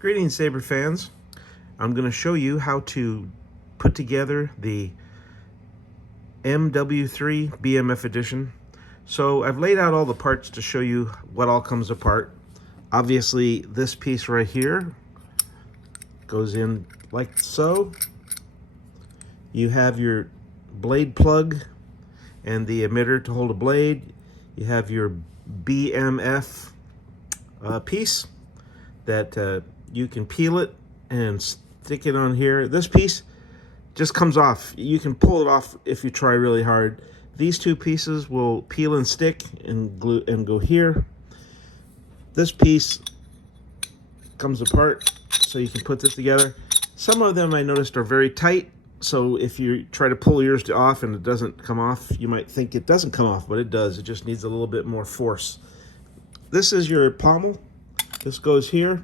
Greetings, saber fans. I'm going to show you how to put together the MW3 BMF edition. So I've laid out all the parts to show you what all comes apart. Obviously, this piece right here goes in like so. You have your blade plug and the emitter to hold a blade. You have your BMF piece that you can peel it and stick it on here. This piece just comes off. You can pull it off if you try really hard. These two pieces will peel and stick and glue and go here. This piece comes apart, so you can put this together. Some of them I noticed are very tight, so if you try to pull yours off and it doesn't come off, you might think it doesn't come off, but it does. It just needs a little bit more force. This is your pommel. This goes here.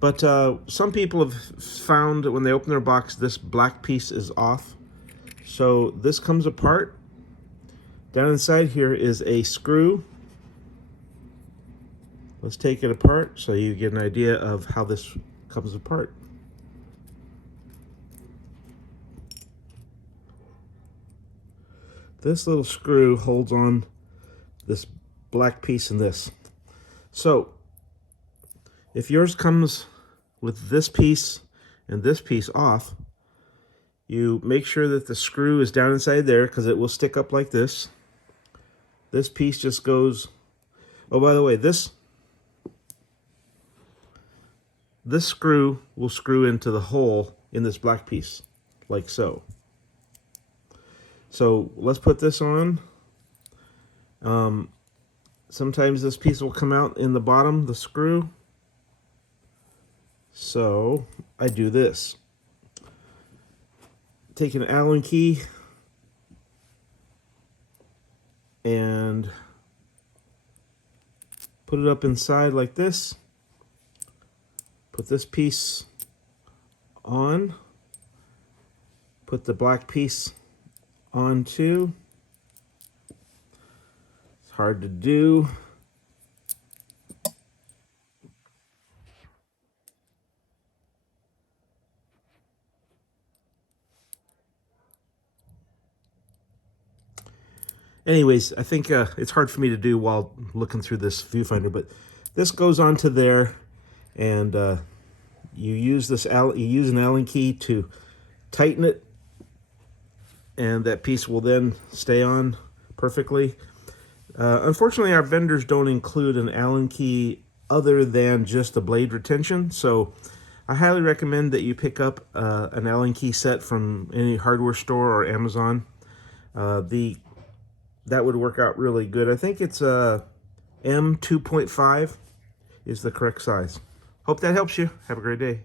But some people have found that when they open their box, this black piece is off. So this comes apart. Down inside here is a screw. Let's take it apart so you get an idea of how this comes apart. This little screw holds on this black piece and this. So if yours comes with this piece and this piece off, you make sure that the screw is down inside there because it will stick up like this. This piece just goes, oh, by the way, this screw will screw into the hole in this black piece, like so. So let's put this on. Sometimes this piece will come out in the bottom, the screw. So I do this. Take an Allen key and put it up inside like this. Put this piece on. Put the black piece on too. It's hard to do. Anyways, I think it's hard for me to do while looking through this viewfinder, but this goes onto there, and you use an Allen key to tighten it, and that piece will then stay on perfectly. Unfortunately, our vendors don't include an Allen key other than just the blade retention, so I highly recommend that you pick up an Allen key set from any hardware store or Amazon. That would work out really good. I think it's M2.5 is the correct size. Hope that helps you. Have a great day.